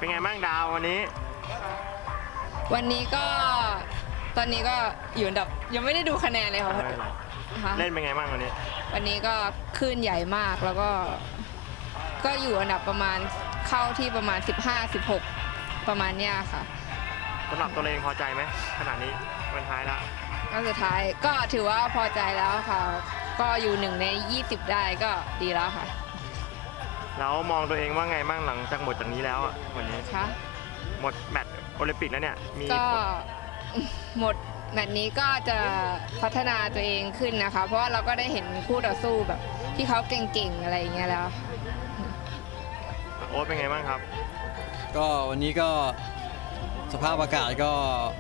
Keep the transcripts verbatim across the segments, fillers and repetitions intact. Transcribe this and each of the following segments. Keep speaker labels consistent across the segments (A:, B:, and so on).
A: เป็นไงบ้างดาววันนี้
B: วันนี้ก็ตอนนี้ก็อยู่อันดับยังไม่ได้ดูคะแนนเลยค่ะ
A: เล่นเป็นไงบ้างวันนี้
B: วันนี้ก็ขึ้นใหญ่มากแล้วก็ก็อยู่อันดับประมาณเข้าที่ประมาณสิบห้า สิบหกประมาณเนี้ยค่ะ
A: สำหรับตัวเองพอใจไหมขนาดนี้วันท้ายแล้ว
B: ก็สุดท้ายก็ถือว่าพอใจแล้วค่ะก็อยู่หนึ่งในยี่สิบได้ก็ดีแล้วค่ะ
A: แล้วมองตัวเองว่าไงบ้างหลังจากหมดจากนี้แล้วอ่ะวันนี้
B: คะ
A: หมดแมตช์โอลิมปิกแล้วเนี่ยมี
B: ก็หมดแมตช์นี้ก็จะพัฒนาตัวเองขึ้นนะคะเพราะว่าเราก็ได้เห็นคู่ต่อสู้แบบที่เขาเก่งๆอะไรอย่างเงี้ยแล้ว
A: โอ๊ตเป็นไงบ้างครับ
C: ก็วันนี้ก็สภาพอากาศก็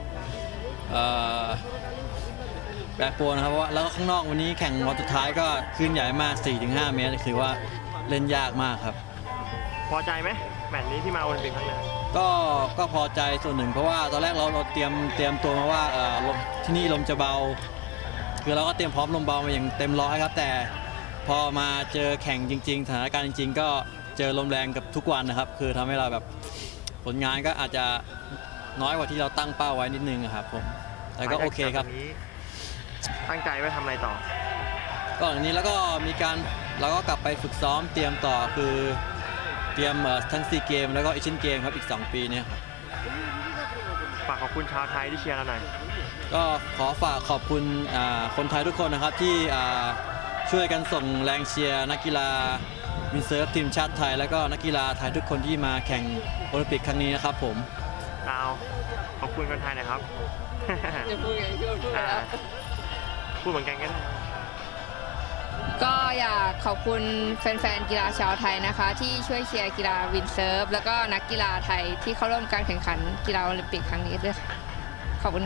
C: แปรปรวนนะครับว่าแล้วก็ข้างนอกวันนี้แข่งวันสุดท้ายก็ขึ้นใหญ่มาก สี่ถึงห้า เมตรคือว่าเล่นยากมากครับ
A: พอใจไหมแมตช์นี้ที่มาโอลิมปิกครั้งนี้
C: ก็ก็พอใจส่วนหนึ่งเพราะว่าตอนแรกเราเราเตรียมเตรียมตัวมาว่าลมที่นี่ลมจะเบาคือเราก็เตรียมพร้อมลมเบามาอย่างเต็มร้อยครับแต่พอมาเจอแข่งจริงๆสถานการณ์จริงๆก็เจอลมแรงกับทุกวันนะครับคือทำให้เราแบบผลงานก็อาจจะน้อยกว่าที่เราตั้งเป้าไว้นิดนึงครับผมแต่ก็โอเคครับ
A: ตั้งใจไว้ทำอะไรต่อ
C: ก็อย่างนี้แล้วก็มีการเราก็กลับไปฝึกซ้อมเตรียมต่อคือเตรียมทั้งซีเกมแล้วก็เอเชียนเกมครับอีกสองปีนี้ครับ
A: ฝากขอบคุณชาวไทยที่เชียร์เราหน่อย
C: ก็ขอฝากขอบคุณคนไทยทุกคนนะครับที่ช่วยกันส่งแรงเชียร์นักกีฬาวินเซิร์ฟทีมชาติไทยแล้วก็นักกีฬาไทยทุกคนที่มาแข่งโอลิมปิกครั้งนี้นะครับผม
A: ดาวขอบคุณคนไทยหน่อยครับ
B: จะพูดไงพูด
A: พูดเหมือนกันกัน
B: ก็อยากขอบคุณแฟนๆกีฬาชาวไทยนะคะที่ช่วยเชียร์กีฬาวินเซิร์ฟแล้วก็นักกีฬาไทยที่เข้าร่วมการแข่งขันกีฬาโอลิมปิกครั้งนี้ด้วยค่ะ